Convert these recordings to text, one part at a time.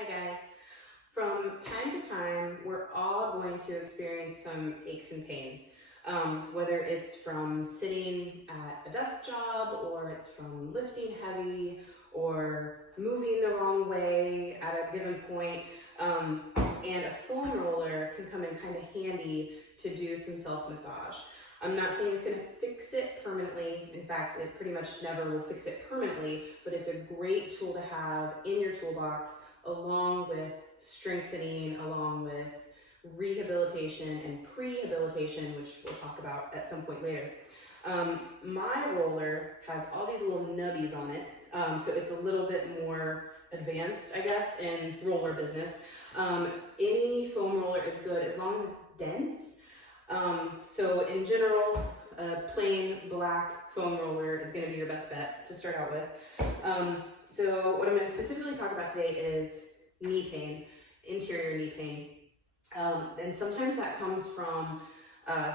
Hi guys. From time to time, we're all going to experience some aches and pains, whether it's from sitting at a desk job, or it's from lifting heavy, or moving the wrong way at a given point. And a foam roller can come in kind of handy to do some self-massage. I'm not saying it's going to fix it permanently. In fact, it pretty much never will fix it permanently, but it's a great tool to have in your toolbox, along with strengthening, along with rehabilitation and prehabilitation, which we'll talk about at some point later. My roller has all these little nubbies on it, so it's a little bit more advanced, I guess, in roller business. Any foam roller is good as long as it's dense. So in general, a plain black foam roller is going to be your best bet to start out with. So what I'm going to specifically talk about today is knee pain, interior knee pain. And sometimes that comes from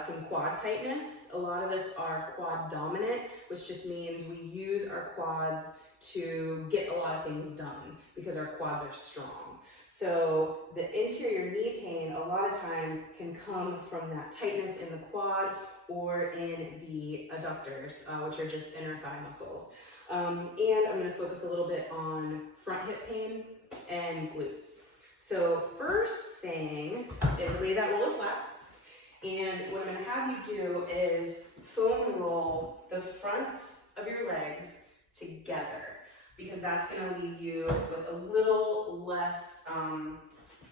some quad tightness. A lot of us are quad dominant, which just means we use our quads to get a lot of things done because our quads are strong. So the interior knee pain a lot of times can come from that tightness in the quad or in the adductors, which are just inner thigh muscles. And I'm going to focus a little bit on front hip pain and glutes. So first thing is lay that roller flat. And what I'm going to have you do is foam roll the fronts of your legs together, because that's going to leave you with a little less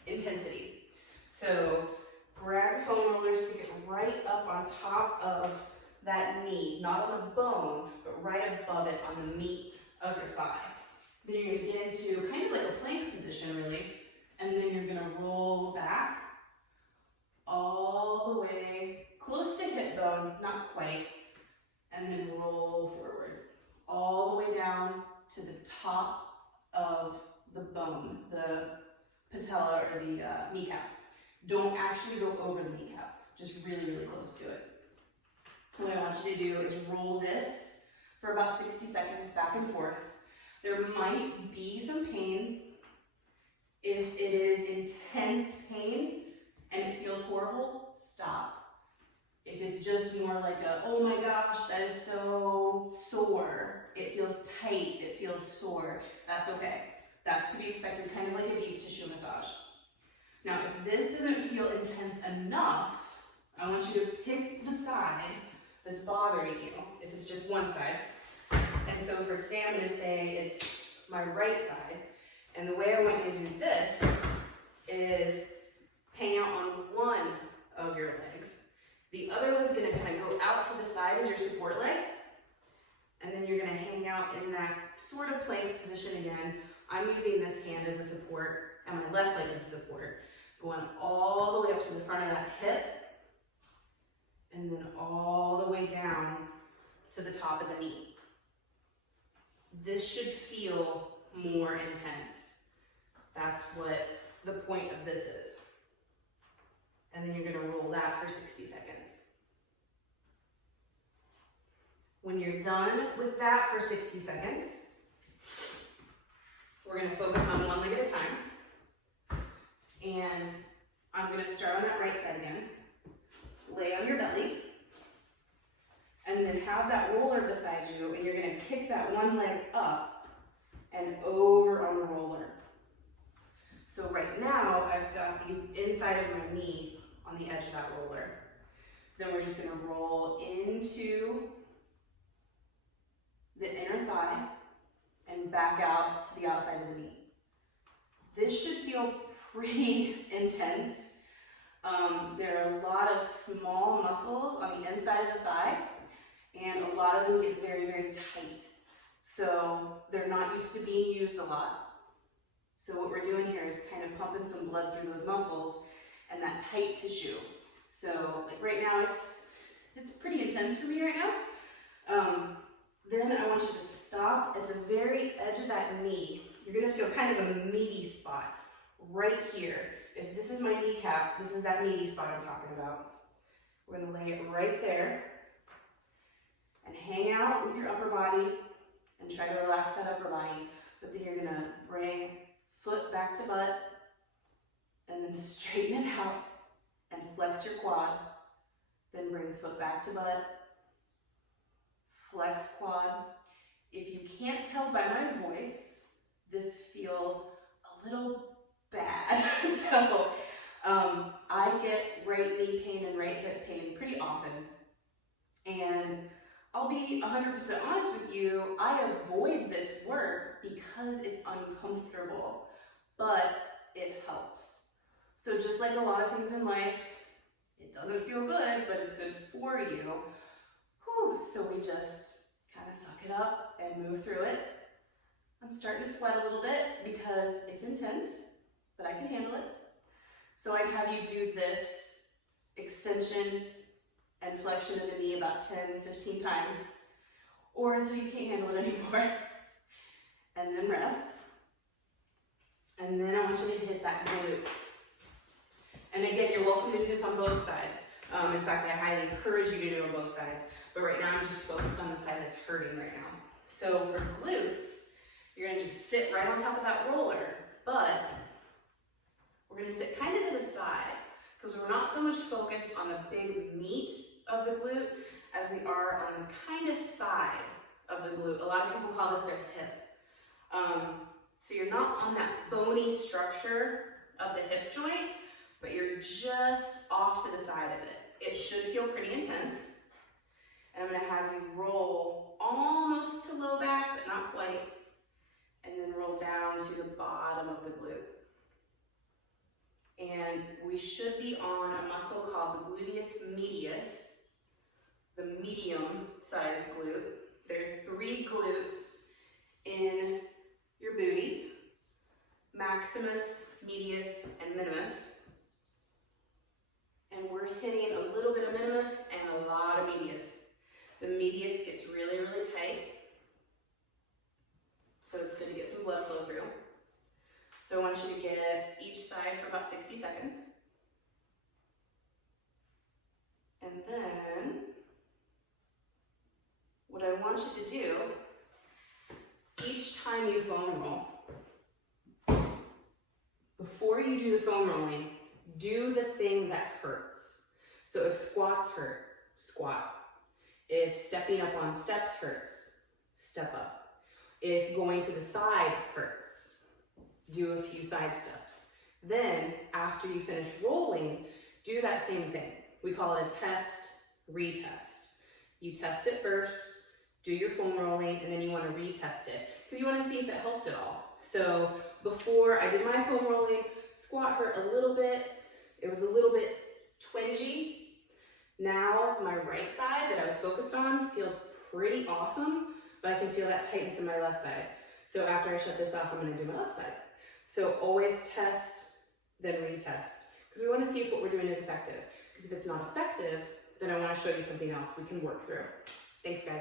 intensity. So grab your foam roller, stick it right up on top of that knee, not on the bone, but right above it on the meat of your thigh. Then you're going to get into kind of like a plank position, really, and then you're going to roll back all the way close to hip bone, not quite, and then roll forward all the way down to the top of the bone, the patella or the kneecap. Don't actually go over the kneecap, just really, really close to it. What I want you to do is roll this for about 60 seconds back and forth. There might be some pain. If it is intense pain and it feels horrible, stop. If it's just more like a, oh my gosh, that is so sore, it feels tight, it feels sore, that's okay. That's to be expected, kind of like a deep tissue massage. Now, if this doesn't feel intense enough, I want you to pick the side that's bothering you, if it's just one side. And so for today, I'm going to say it's my right side. And the way I want you to do this is hang out on one of your legs. The other one's going to kind of go out to the side as your support leg. And then you're going to hang out in that sort of plank position again. I'm using this hand as a support and my left leg as a support. Going all the way up to the front of that hip. And then all the way down to the top of the knee. This should feel more intense. That's what the point of this is. And then you're going to roll that for 60 seconds. When you're done with that for 60 seconds, we're going to focus on one leg at a time. And I'm going to start on that right side again. Lay on your belly. And then have that roller beside you, and you're going to kick that one leg up and over on the roller. So right now, I've got the inside of my knee on the edge of that roller. Then we're just going to roll into the inner thigh and back out to the outside of the knee. This should feel pretty intense. There are a lot of small muscles on the inside of the thigh, and a lot of them get very, very tight. So they're not used to being used a lot. So what we're doing here is kind of pumping some blood through those muscles and that tight tissue. So like right now, it's pretty intense for me right now. Then I want you to stop at the very edge of that knee. You're gonna feel kind of a meaty spot right here. If this is my kneecap, this is that meaty spot I'm talking about. We're gonna lay it right there and hang out with your upper body and try to relax that upper body. But then you're gonna bring foot back to butt and straighten it out and flex your quad. Then bring foot back to butt, flex quad. If you can't tell by my voice, this feels a little bad. So I get right knee pain and right hip pain pretty often. And I'll be 100% honest with you, I avoid this work because it's uncomfortable, but it helps. So just like a lot of things in life, it doesn't feel good, but it's good for you. Whew. So we just kind of suck it up and move through it. I'm starting to sweat a little bit because it's intense, but I can handle it. So I'd have you do this extension and flexion of the knee about 10, 15 times, or until you can't handle it anymore. And then rest. And then I want you to hit that glute. And again, you're welcome to do this on both sides. In fact, I highly encourage you to do it on both sides. But right now, I'm just focused on the side that's hurting right now. So for glutes, you're gonna just sit right on top of that roller, but we're gonna sit kind of to the side because we're not so much focused on the big meat of the glute as we are on the kind of side of the glute. A lot of people call this their hip. So you're not on that bony structure of the hip joint, but you're just off to the side of it. It should feel pretty intense. And I'm gonna have you roll almost to low back, but not quite. And then roll down to the bottom of the glute. And we should be on a muscle called the gluteus medius, the medium-sized glute. There are 3 glutes in your booty, maximus, medius, and minimus. And we're hitting a little bit of minimus and a lot of medius. The medius gets really, really tight. So it's good to get some blood flow through. So I want you to get each side for about 60 seconds. And then, what I want you to do, each time you foam roll, before you do the foam rolling, do the thing that hurts. So if squats hurt, squat. If stepping up on steps hurts, step up. If going to the side hurts, do a few side steps. Then, after you finish rolling, do that same thing. We call it a test, retest. You test it first, do your foam rolling, and then you want to retest it because you want to see if it helped at all. So before I did my foam rolling, squat hurt a little bit. It was a little bit twingy. Now my right side that I was focused on feels pretty awesome, but I can feel that tightness in my left side. So after I shut this off, I'm going to do my left side. So always test, then retest, because we want to see if what we're doing is effective. Because if it's not effective, then I want to show you something else we can work through. Thanks, guys.